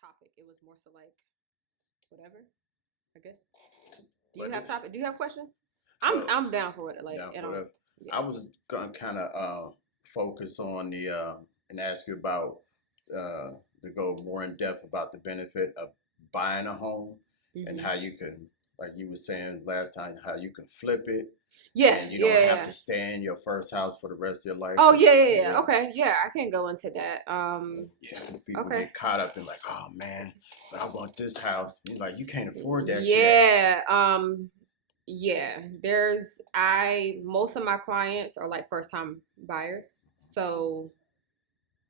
topic. It was more so like whatever, I guess. Do you have topic? Do you have questions? I'm down for it. Like, yeah, whatever. I yeah. was gonna kind of focus on the and ask you about to go more in depth about the benefit of buying a home and how you can, like you were saying last time, how you can flip it. Yeah, and you don't have to stay in your first house for the rest of your life. Oh yeah. Okay, yeah, I can go into that. Yeah, because people get caught up in like, oh man, but I want this house. You're like, you can't afford that yet. Yeah. Most of my clients are like first time buyers, so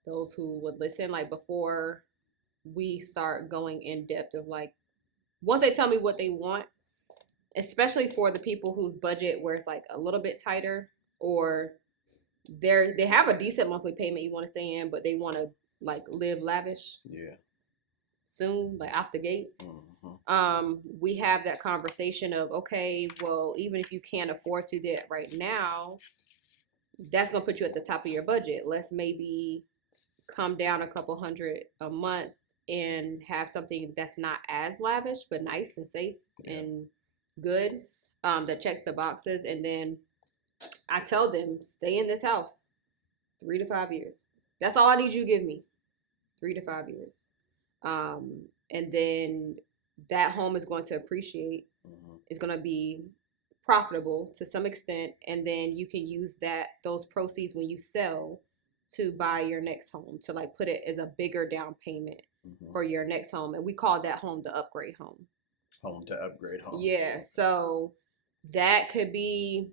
those who would listen, like before we start going in depth of like once they tell me what they want, especially for the people whose budget where it's like a little bit tighter or they have a decent monthly payment you want to stay in, but they want to like live lavish. Yeah. Soon, like off the gate. We have that conversation of okay, well, even if you can't afford to do it right now, that's gonna put you at the top of your budget. Let's maybe come down a couple hundred a month and have something that's not as lavish but nice and safe and good, that checks the boxes. And then I tell them, stay in this house 3 to 5 years. That's all I need you to give me. 3 to 5 years. And then that home is going to appreciate. It's going to be profitable to some extent, and then you can use those proceeds when you sell to buy your next home, to like put it as a bigger down payment for your next home. And we call that home the upgrade home. Home to upgrade home. Yeah, so that could be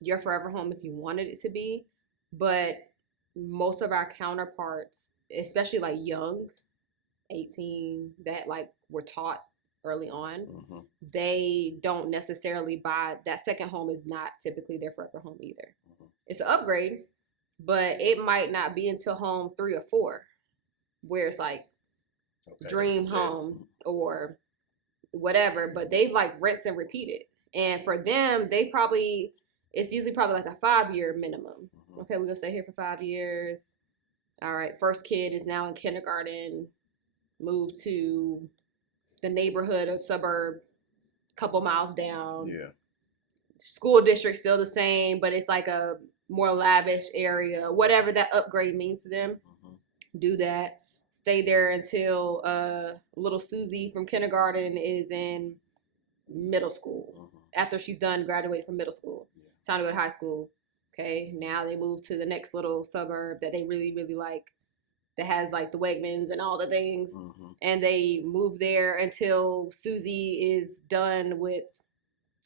your forever home if you wanted it to be, but most of our counterparts, especially like young 18 that like were taught early on, they don't necessarily buy that second home. Is not typically their forever home either. It's an upgrade, but it might not be until home 3 or 4 where it's like dream home or whatever, but they've like rinsed and repeated. And for them, it's usually probably like a 5-year minimum. Okay, we're gonna stay here for 5 years. All right, first kid is now in kindergarten, moved to the neighborhood or suburb couple miles down. Yeah. School district still the same, but it's like a more lavish area. Whatever that upgrade means to them, do that. Stay there until little Susie from kindergarten is in middle school. After she's done graduating from middle school, it's time to go to high school. Okay, now they move to the next little suburb that they really, really like, that has like the Wegmans and all the things, and they move there until Susie is done with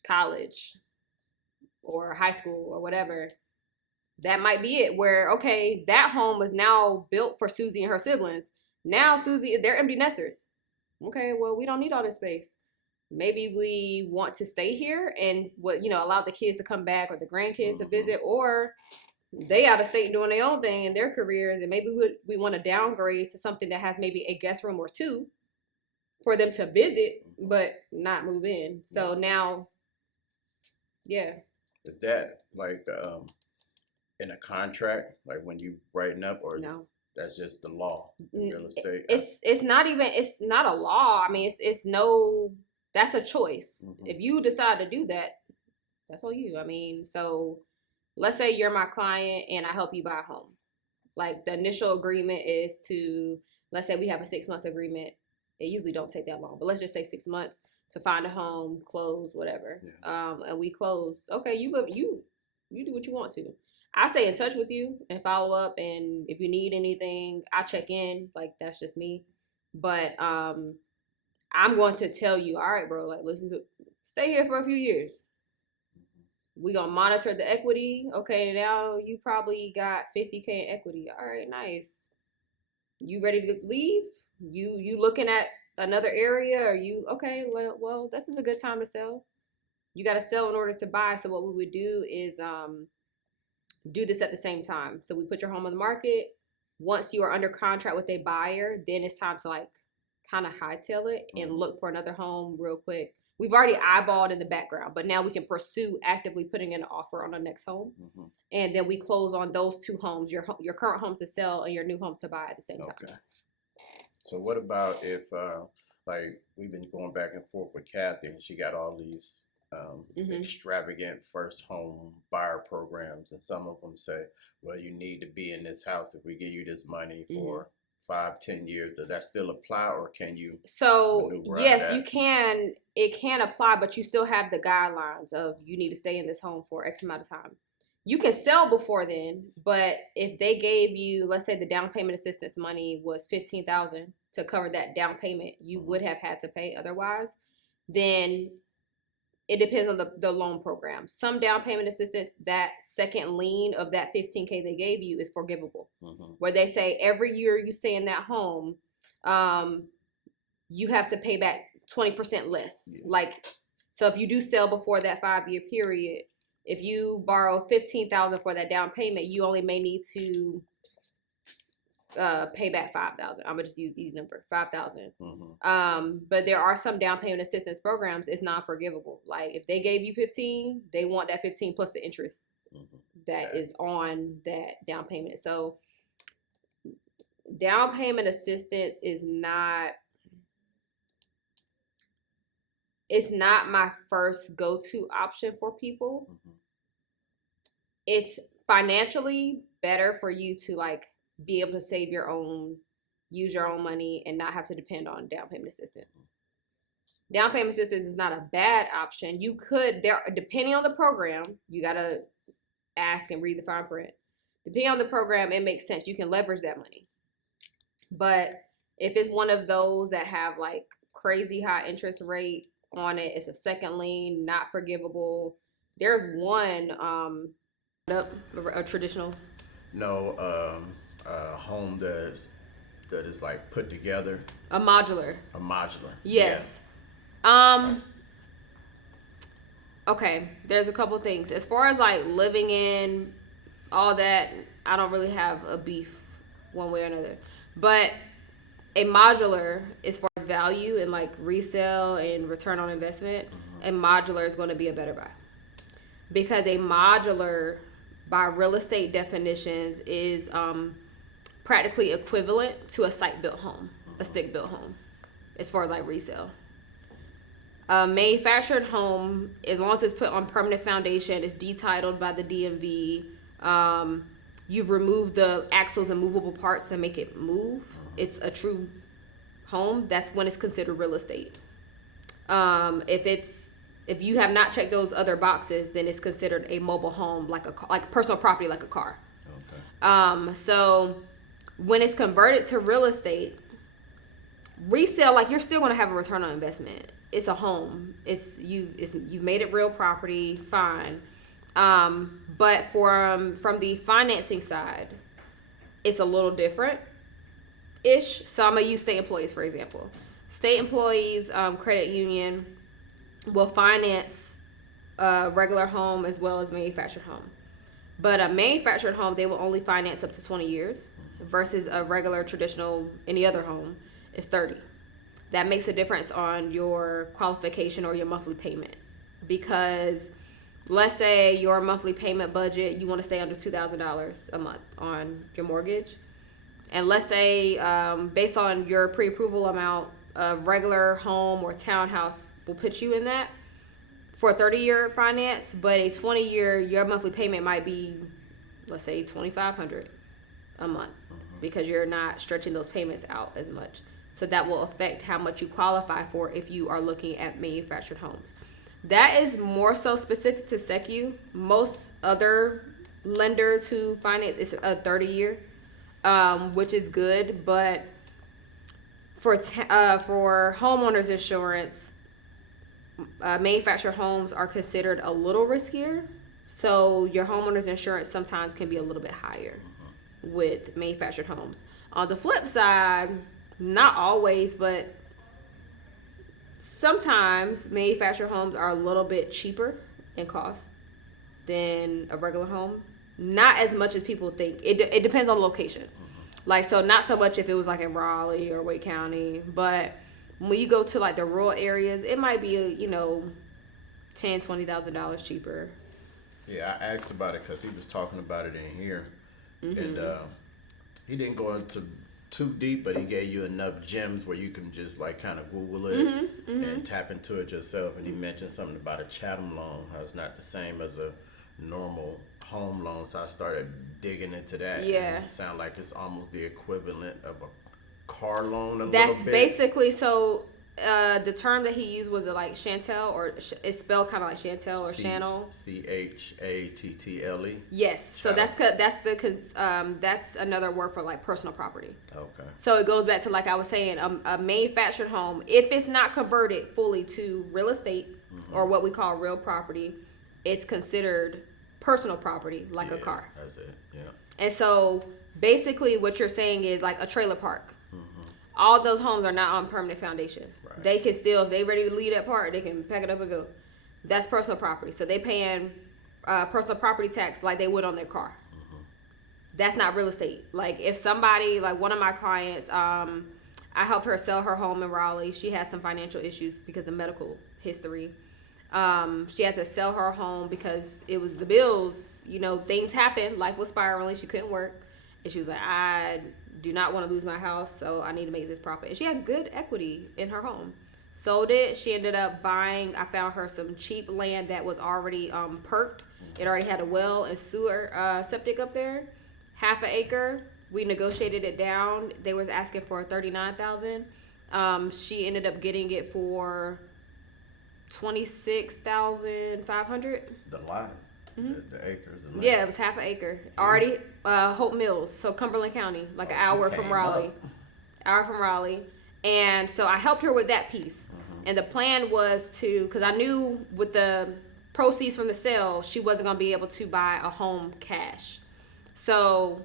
college or high school or whatever. That might be it, where okay, that home is now built for Susie and her siblings. Now Susie, they're empty nesters. Okay, well, we don't need all this space. Maybe we want to stay here and allow the kids to come back or the grandkids to visit, or they out of state doing their own thing in their careers, and maybe we want to downgrade to something that has maybe a guest room or 2 for them to visit, but not move in. So now, is that like in a contract, like when you writing up, or no? That's just the law in real estate. It's not a law. I mean, it's no. That's a choice. If you decide to do that, that's on you. I mean, so let's say you're my client and I help you buy a home. Like the initial agreement is to, let's say we have a 6 months agreement. It usually don't take that long, but let's just say 6 months to find a home, close, whatever. And we close. Okay, you do what you want to. I stay in touch with you and follow up, and if you need anything, I check in. Like that's just me. But I'm going to tell you, all right, bro, like stay here for a few years. We're going to monitor the equity. Okay, now you probably got 50K in equity. All right, nice. You ready to leave? You looking at another area? Or you, okay, well, this is a good time to sell. You got to sell in order to buy. So what we would do is do this at the same time. So we put your home on the market. Once you are under contract with a buyer, then it's time to like kind of hightail it and look for another home real quick. We've already eyeballed in the background, but now we can pursue actively putting in an offer on the next home. And then we close on those 2 homes, your current home to sell and your new home to buy at the same time. So what about if, like, we've been going back and forth with Kathy, and she got all these extravagant first home buyer programs, and some of them say, well, you need to be in this house if we give you this money for 5-10 years. Does that still apply, or can you maneuver out of yes, that? you can. It can apply, but you still have the guidelines of you need to stay in this home for X amount of time. You can sell before then, but if they gave you, let's say the down payment assistance money was $15,000 to cover that down payment, you would have had to pay otherwise. Then it depends on the loan program. Some down payment assistance, that second lien of that $15K they gave you is forgivable, where they say every year you stay in that home, you have to pay back 20% less. Yeah. Like, so if you do sell before that 5-year period, if you borrow $15,000 for that down payment, you only may need to pay back $5,000. I'm gonna just use easy number, $5,000. But there are some down payment assistance programs. It's non-forgivable. Like if they gave you 15, they want that 15 plus the interest that is on that down payment. So down payment assistance is not. It's not my first go-to option for people. It's financially better for you to like be able to save your own, use your own money, and not have to depend on down payment assistance. Down payment assistance is not a bad option. You could, depending on the program, you gotta ask and read the fine print. Depending on the program, it makes sense. You can leverage that money. But if it's one of those that have like crazy high interest rate on it, it's a second lien, not forgivable. There's one a traditional a home that is like put together, a modular yes. Yeah. Okay, there's a couple things as far as like living in all that. I don't really have a beef one way or another, but a modular, as far as value and like resale and return on investment, a modular is going to be a better buy, because a modular, by real estate definitions, is practically equivalent to a site-built home, a stick-built home, as far as like resale. A manufactured home, as long as it's put on permanent foundation, it's detitled by the DMV. You've removed the axles and movable parts to make it move. It's a true home. That's when it's considered real estate. If you have not checked those other boxes, then it's considered a mobile home, like personal property, like a car. Okay. So when it's converted to real estate, resale, like you're still going to have a return on investment. It's a home. You made it real property, fine. But from the financing side, it's a little different ish. So I'm gonna use state employees for example. State employees, credit union will finance a regular home as well as manufactured home. But a manufactured home, they will only finance up to 20 years versus a regular traditional any other home is 30. That makes a difference on your qualification or your monthly payment, because let's say your monthly payment budget, you want to stay under $2,000 a month on your mortgage. And let's say based on your pre-approval amount, a regular home or townhouse will put you in that for a 30-year finance, but a 20-year, your monthly payment might be, let's say, $2,500 a month, because you're not stretching those payments out as much. So that will affect how much you qualify for if you are looking at manufactured homes. That is more so specific to SECU. Most other lenders who finance, it's a 30-year, which is good. But for homeowners insurance, manufactured homes are considered a little riskier. So your homeowner's insurance sometimes can be a little bit higher with manufactured homes. On the flip side, not always, but sometimes manufactured homes are a little bit cheaper in cost than a regular home. Not as much as people think. It depends on location. Like, so not so much if it was like in Raleigh or Wake County, but when you go to like the rural areas, it might be $10,000-$20,000 cheaper. Yeah, I asked about it because he was talking about it in here, and he didn't go into too deep, but he gave you enough gems where you can just like kind of Google it and tap into it yourself. And he mentioned something about a Chatham loan, how it's not the same as a normal home loan. So I started digging into that. Yeah. And it sounds like it's almost the equivalent of a car loan a That's little bit. basically, so the term that he used was like Chantel, or it's spelled kind of like Chantel or Channel. Chattle. Yes. So that's another word for like personal property. Okay. So it goes back to, like I was saying, a manufactured home, if it's not converted fully to real estate or what we call real property, it's considered personal property, like a car. That's it. Yeah. And so basically what you're saying is like a trailer park. All those homes are not on permanent foundation. Right. They can still, if they ready to leave that part, they can pack it up and go. That's personal property. So they paying personal property tax like they would on their car. That's not real estate. Like if somebody, like one of my clients, I helped her sell her home in Raleigh. She had some financial issues because of medical history. She had to sell her home because it was the bills. You know, things happened. Life was spiraling. She couldn't work. And she was like, I do not want to lose my house, so I need to make this profit. And she had good equity in her home. Sold it. She ended up buying, I found her some cheap land that was already perked. It already had a well and sewer septic up there. Half an acre. We negotiated it down. They was asking for $39,000. She ended up getting it for $26,500. The lot. The acres. The land. Yeah, it was half an acre. Already Hope Mills, so Cumberland County, like an hour from Raleigh. And so I helped her with that piece. And the plan was to, because I knew with the proceeds from the sale, she wasn't going to be able to buy a home cash. So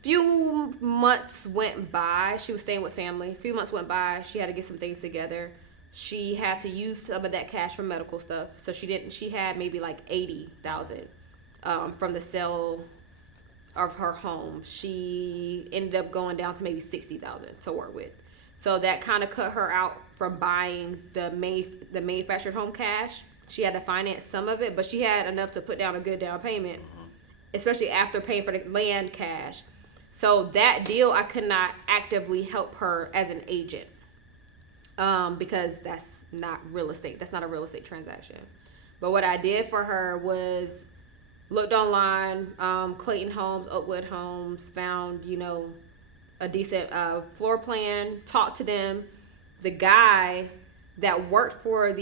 few months went by. She was staying with family. A few months went by. She had to get some things together. She had to use some of that cash for medical stuff. So she had maybe like 80,000 from the sale of her home. She ended up going down to maybe 60,000 to work with. So that kind of cut her out from buying the manufactured home cash. She had to finance some of it, but she had enough to put down a good down payment, especially after paying for the land cash. So that deal, I could not actively help her as an agent. Because that's not real estate. That's not a real estate transaction. But what I did for her was looked online, Clayton Homes, Oakwood Homes, found, a decent floor plan, talked to them. The guy that worked for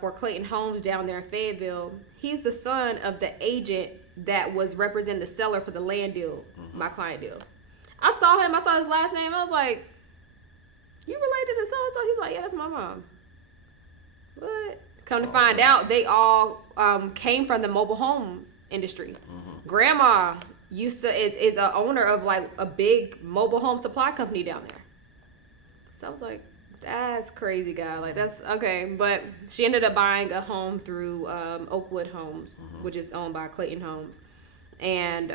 for Clayton Homes down there in Fayetteville, he's the son of the agent that was representing the seller for the land deal, my client deal. I saw him, I saw his last name, I was like, you related to so-and-so? He's like, yeah, that's my mom. What? Come to find out, they all came from the mobile home industry. Grandma is a owner of like a big mobile home supply company down there. So I was like, that's crazy, guy. Like, that's okay. But she ended up buying a home through Oakwood Homes, which is owned by Clayton Homes, and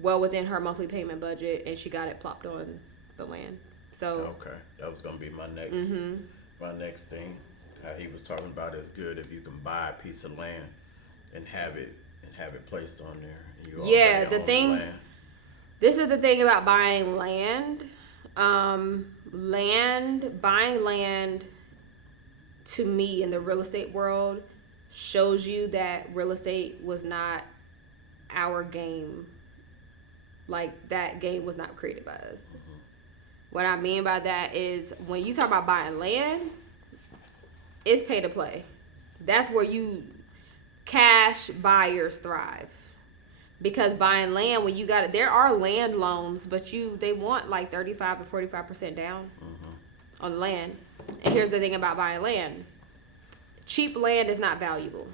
well within her monthly payment budget, and she got it plopped on the land. So okay, that was gonna be my next thing. How he was talking about it's good if you can buy a piece of land and have it placed on there. And you this is the thing about buying land. Buying land to me in the real estate world shows you that real estate was not our game. Like, that game was not created by us. What I mean by that is when you talk about buying land, it's pay to play. That's where cash buyers thrive. Because buying land, when you got it, there are land loans, but they want like 35 or 45% down on the land. And here's the thing about buying land. Cheap land is not valuable.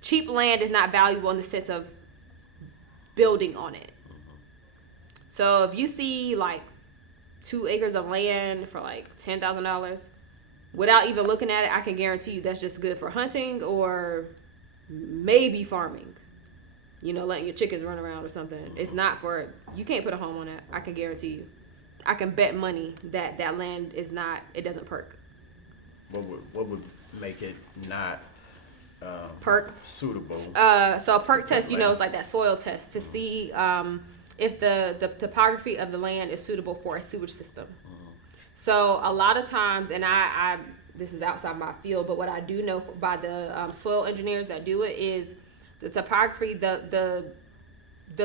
Cheap land is not valuable in the sense of building on it. So if you see like 2 acres of land for like $10,000, without even looking at it, I can guarantee you that's just good for hunting or maybe farming. Letting your chickens run around or something. It's not for, you can't put a home on that. I can guarantee you. I can bet money that land is not, it doesn't perk. What would make it not perk suitable? So a perk test, it's like that soil test to see if the topography of the land is suitable for a sewage system. So a lot of times, and I this is outside my field, but what I do know by the soil engineers that do it is the topography, the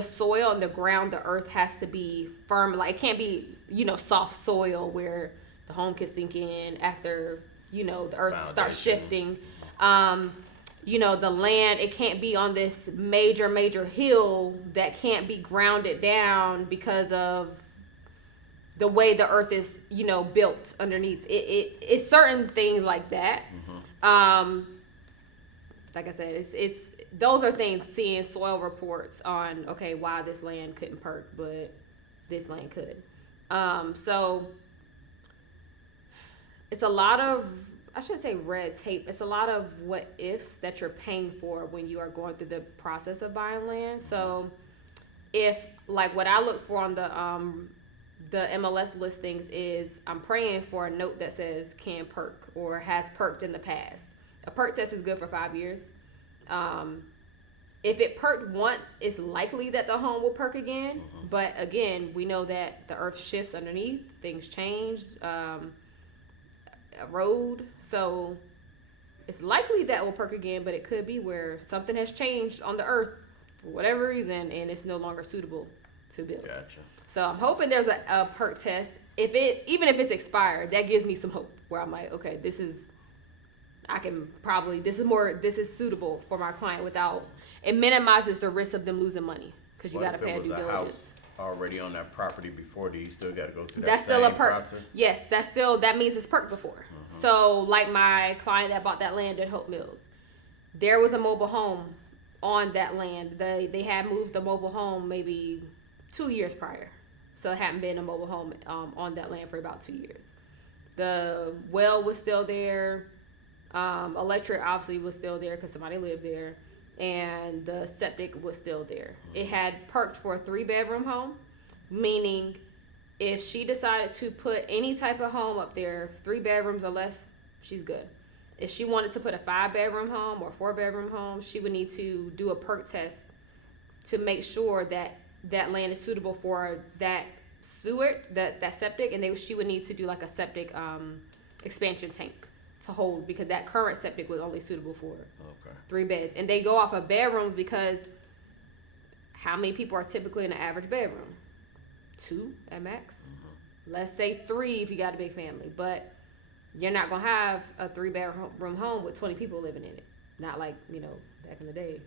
soil and the ground, the earth has to be firm. Like it can't be, soft soil where the home can sink in after, the earth starts shifting. The land, it can't be on this major hill that can't be grounded down because of the way the earth is, built underneath. It's certain things like that. Like I said, it's those are things, seeing soil reports on, okay, why this land couldn't perk, but this land could. So it's a lot of, I shouldn't say red tape. It's a lot of what ifs that you're paying for when you are going through the process of buying land. So if, like, what I look for on the MLS listings is I'm praying for a note that says can perk or has perked in the past. A perk test is good for 5 years. If it perked once, it's likely that the home will perk again. But again, we know that the earth shifts underneath, things change, erode. So it's likely that will perk again, but it could be where something has changed on the earth for whatever reason and it's no longer suitable to build. Gotcha. So I'm hoping there's a perk test. Even if it's expired, that gives me some hope where I'm like, okay, this is suitable for my client without, it minimizes the risk of them losing money because you got to pay a due diligence. House already on that property before, do you still got to go through that's that still same a perk process? Yes, that means it's perked before. So like my client that bought that land in Hope Mills, there was a mobile home on that land. They had moved the mobile home maybe 2 years prior, so it hadn't been a mobile home on that land for about 2 years. The well was still there. Electric obviously was still there because somebody lived there, and the septic was still there. It had perked for a 3-bedroom home, meaning if she decided to put any type of home up there, 3 bedrooms or less, she's good. If she wanted to put a 5-bedroom home or 4-bedroom home, she would need to do a perk test to make sure that that land is suitable for that sewer, that septic, and she would need to do like a septic expansion tank to hold, because that current septic was only suitable for 3 beds. And they go off of bedrooms because how many people are typically in an average bedroom? 2 at max. Let's say 3 if you got a big family, but you're not gonna have a 3-bedroom home with 20 people living in it. Not like, back in the day.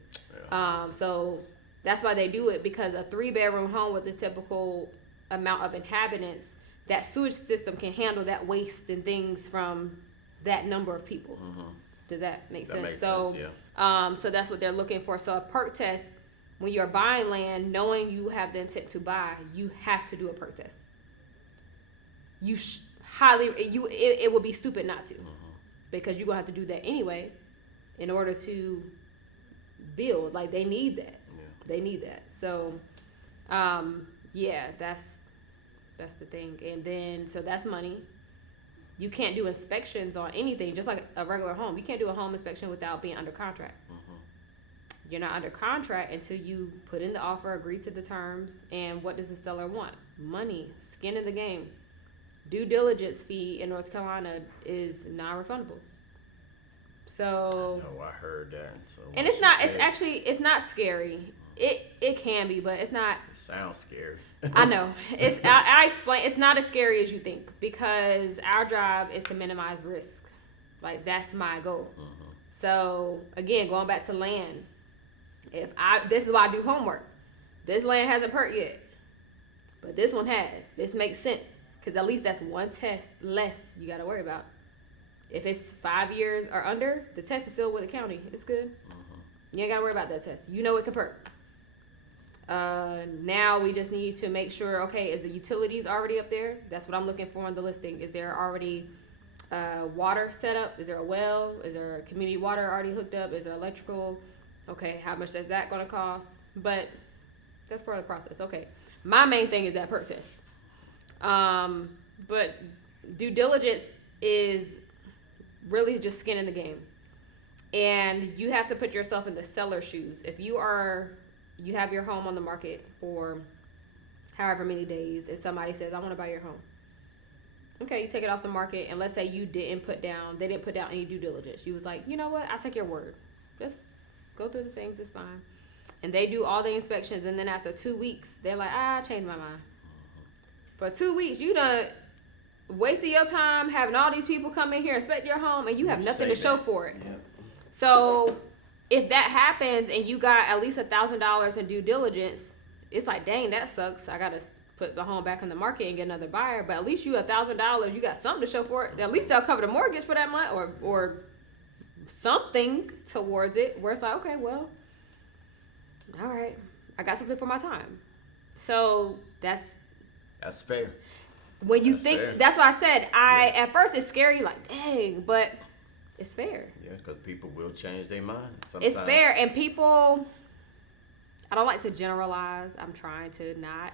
Yeah. So that's why they do it, because a 3-bedroom home with the typical amount of inhabitants, that sewage system can handle that waste and things from that number of people. Does that make sense? Makes sense, yeah. So that's what they're looking for. So a perk test, when you're buying land, knowing you have the intent to buy, you have to do a perk test. It would be stupid not to, because you're gonna have to do that anyway in order to build. Like, they need that. Yeah. They need that. So, yeah, that's the thing. And then, so that's money. You can't do inspections on anything, just like a regular home. You can't do a home inspection without being under contract. You're not under contract until you put in the offer, agree to the terms, and what does the seller want? Money, skin in the game. Due diligence fee in North Carolina is non-refundable. So, I heard that. So and it's not scary. It can be, but it's not. It sounds scary. I know. I explain. It's not as scary as you think, because our job is to minimize risk. Like, that's my goal. So again, going back to land, this is why I do homework. This land hasn't perked yet, but this one has. This makes sense, because at least that's one test less you got to worry about. If it's 5 years or under, the test is still with the county. It's good. You ain't got to worry about that test. You know it can perk. Now we just need to make sure, okay, is the utilities already up there? That's what I'm looking for on the listing. Is there already water set up? Is there a well? Is there community water already hooked up? Is there electrical? Okay, how much is that going to cost? But that's part of the process. Okay, my main thing is that perk test. But due diligence is really just skin in the game. And you have to put yourself in the seller's shoes. If you have your home on the market for however many days, and somebody says, I want to buy your home. Okay, you take it off the market, and let's say they didn't put down any due diligence. You was like, you know what, I take your word. Just go through the things, it's fine. And they do all the inspections, and then after 2 weeks, they're like, I changed my mind. For 2 weeks, you done wasted your time having all these people come in here inspect your home, and you have nothing to show for it. Yep. So if that happens and you got at least $1,000 in due diligence, it's like, dang, that sucks. I gotta put the home back on the market and get another buyer. But at least you $1,000, you got something to show for it. At least they'll cover the mortgage for that month, or something towards it. Where it's like, okay, well, all right, I got something for my time. So that's fair. When you think, fair. That's why I said, at first it's scary, like, dang, but it's fair. Yeah, because people will change their mind sometimes. It's fair, and people, I don't like to generalize. I'm trying to not.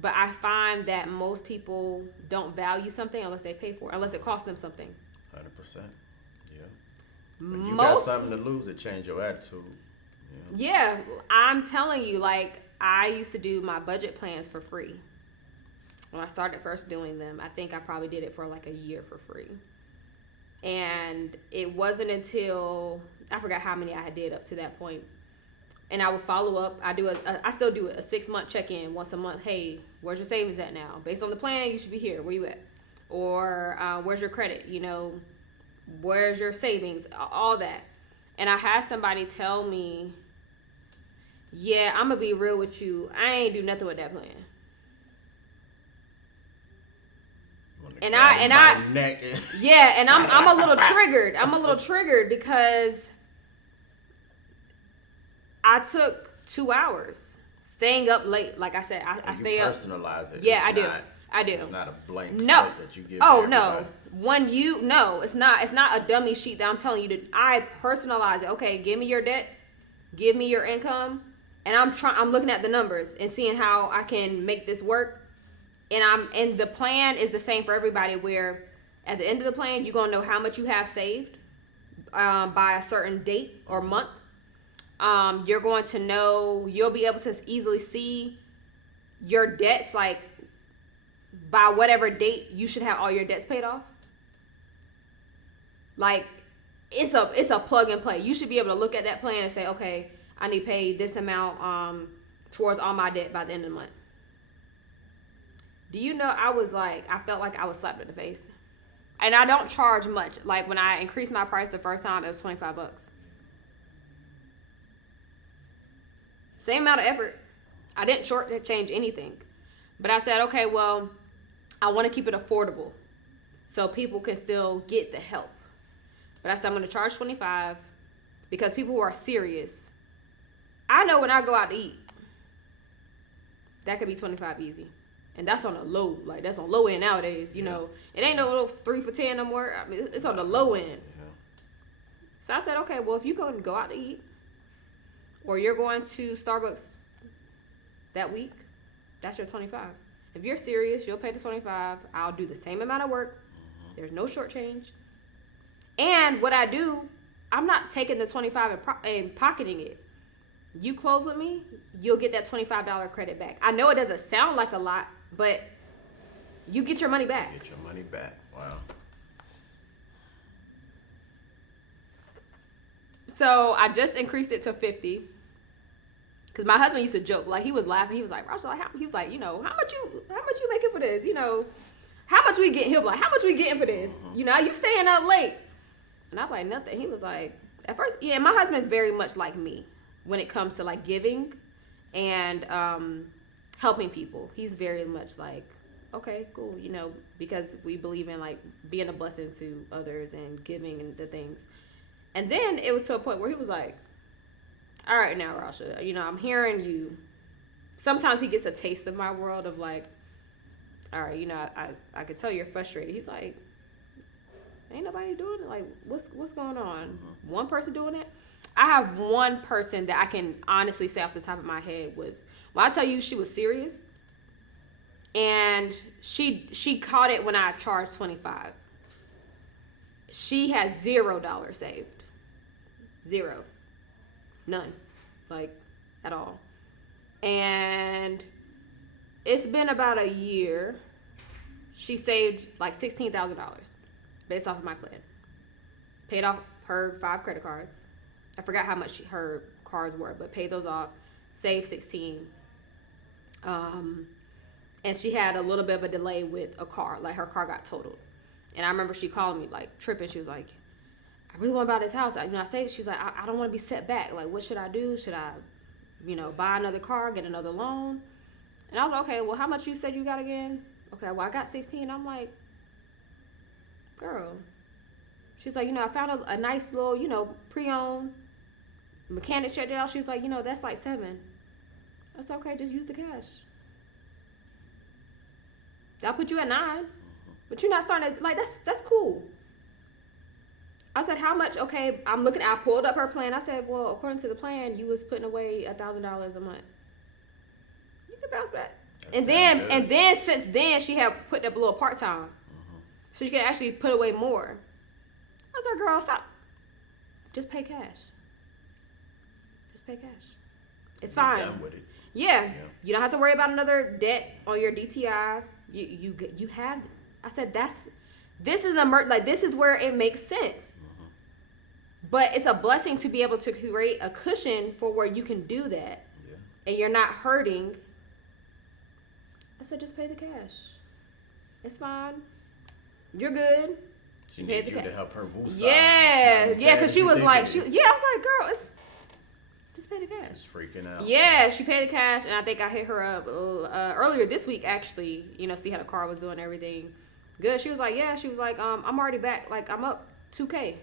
But I find that most people don't value something unless they pay for it, unless it costs them something. 100%. Yeah. When you got something to lose, it change your attitude. Yeah, I'm telling you, like, I used to do my budget plans for free. When I started first doing them, I think I probably did it for like a year for free. And it wasn't until, I forgot how many I did up to that point. And I would follow up. I still do a 6-month check-in once a month. Hey, where's your savings at now? Based on the plan, you should be here. Where you at? Or where's your credit? Where's your savings? All that. And I had somebody tell me, yeah, I'm going to be real with you. I ain't do nothing with that plan. And I'm a little triggered. I'm a little triggered because I took 2 hours staying up late. Like I said, I stay up. Personalize it. Yeah, I do. It's not a blank slate that you give. Oh no. It's not a dummy sheet that I'm telling you to. I personalize it. Okay, give me your debts, give me your income, and I'm looking at the numbers and seeing how I can make this work. And the plan is the same for everybody, where at the end of the plan, you're going to know how much you have saved by a certain date or month. You're going to know, you'll be able to easily see your debts, like by whatever date you should have all your debts paid off. Like it's a plug and play. You should be able to look at that plan and say, okay, I need to pay this amount towards all my debt by the end of the month. Do you know, I felt like I was slapped in the face. And I don't charge much. Like when I increased my price the first time, it was $25. Same amount of effort. I didn't shortchange anything. But I said, okay, well, I want to keep it affordable so people can still get the help. But I said, I'm going to charge $25 because people who are serious, I know when I go out to eat, that could be $25 easy. And that's on the low, like that's on low end nowadays, you know. It ain't no little 3 for $10 no more. I mean, it's on the low end. Yeah. So I said, okay, well, if you go out to eat, or you're going to Starbucks that week, that's your $25. If you're serious, you'll pay the $25. I'll do the same amount of work. There's no shortchange. And what I do, I'm not taking the $25 and pocketing it. You close with me, you'll get that $25 credit back. I know it doesn't sound like a lot, but you get your money back. Get your money back. Wow. So I just increased it to $50. Cause my husband used to joke, like he was laughing. He was like, Rosha, he was like, how much you making for this? How much we getting? He'll be like, how much we getting for this? You staying up late? And I'm like, nothing. He was like, at first, yeah. My husband is very much like me when it comes to like giving and helping people. He's very much like, okay, cool, because we believe in like being a blessing to others and giving and the things. And then it was to a point where he was like, all right now, Rosha, I'm hearing you. Sometimes he gets a taste of my world of like, all right, I could tell you're frustrated. He's like, ain't nobody doing it. Like, what's going on? One person doing it? I have one person that I can honestly say off the top of my head was, when I tell you she was serious, and she caught it when I charged $25. She has $0 saved. 0. None. Like, at all. And It's been about a year. She saved like $16,000 based off of my plan. Paid off her 5 credit cards. I forgot how much her cards were, but paid those off. Saved 16. And she had a little bit of a delay with a car. Like her car got totaled. And I remember she called me like tripping. She was like, I really want to buy this house. I said, she's like, I don't want to be set back. Like, what should I do? Should I, buy another car, get another loan? And I was like, okay, well, how much you said you got again? Okay, well, I got 16. I'm like, girl. She's like, I found a nice little, pre-owned. Mechanic checked it out. She's like, that's like 7. That's okay. Just use the cash. I'll put you at 9. But you're not starting to, like, that's cool. I said, how much? Okay, I pulled up her plan. I said, well, according to the plan, you was putting away $1,000 a month. You can bounce back. And then since then, she had put up a little part-time. So she could actually put away more. I was like, girl, stop. Just pay cash. Just pay cash. It's fine. Done with it. Yeah. You don't have to worry about another debt on your DTI. You have. I said this is where it makes sense. But it's a blessing to be able to create a cushion for where you can do that, and you're not hurting. I said, just pay the cash. It's fine. You're good. She needs you to help her woosah. Yeah, because she was like, I was like, girl, just pay the cash. She's freaking out. Yeah, she paid the cash, and I think I hit her up earlier this week, actually, see how the car was doing and everything. Good. She was like, I'm already back. Like, I'm up $2K.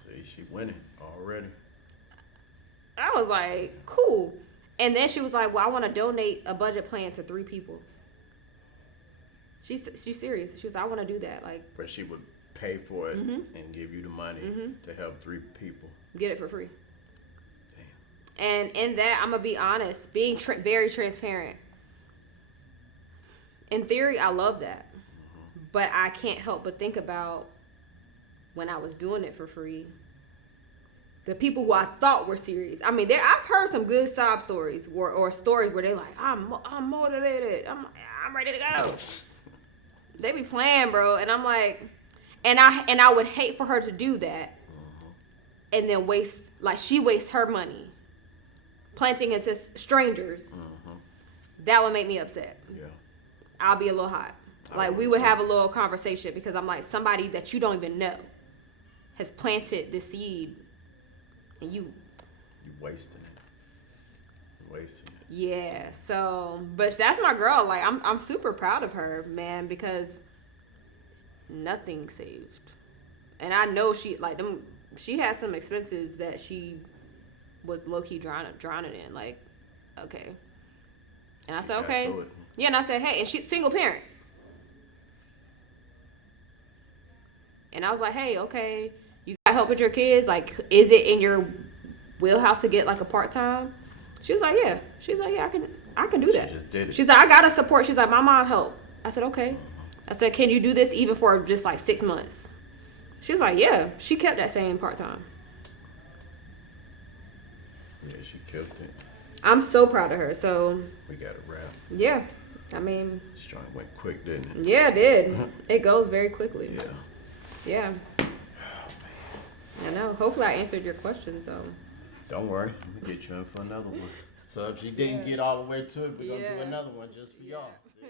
See, she winning already. I was like, cool. And then she was like, well, I want to donate a budget plan to 3 people. She's serious. She was like, I want to do that. Like, but she would pay for it and give you the money to help 3 people. Get it for free. Damn. And in that, I'm going to be honest, being very transparent. In theory, I love that. But I can't help but think about when I was doing it for free, the people who I thought were serious. I mean, I've heard some good sob stories or stories where they're like, I'm motivated. I'm ready to go. They be playing, bro. And I'm like, and I would hate for her to do that and then she wastes her money planting into strangers. That would make me upset. Yeah. I'll be a little hot. Like, we would have a little conversation because I'm like, somebody that you don't even know has planted the seed and you wasting it. Yeah. So, but that's my girl. Like, I'm super proud of her, man, because nothing saved. And I know she has some expenses that she was low-key drowning in. Like, okay. And I said, okay. Yeah, and I said, hey, and she's single parent. And I was like, hey, okay, you got help with your kids? Like, is it in your wheelhouse to get like a part-time? She was like, yeah. She's like, yeah, I can do that. She just did it. She's like, I got to support. She's like, my mom helped. I said, okay. I said, can you do this even for just like 6 months? She was like, yeah. She kept that same part-time. Yeah, she killed it. I'm so proud of her. So we got a wrap. Yeah. I mean, this joint went quick, didn't it? Yeah, it did. It goes very quickly. Yeah. Yeah. I know. Hopefully I answered your questions, though. Don't worry. I'm going to get you in for another one. So if she didn't get all the way to it, we're going to do another one just for y'all. See?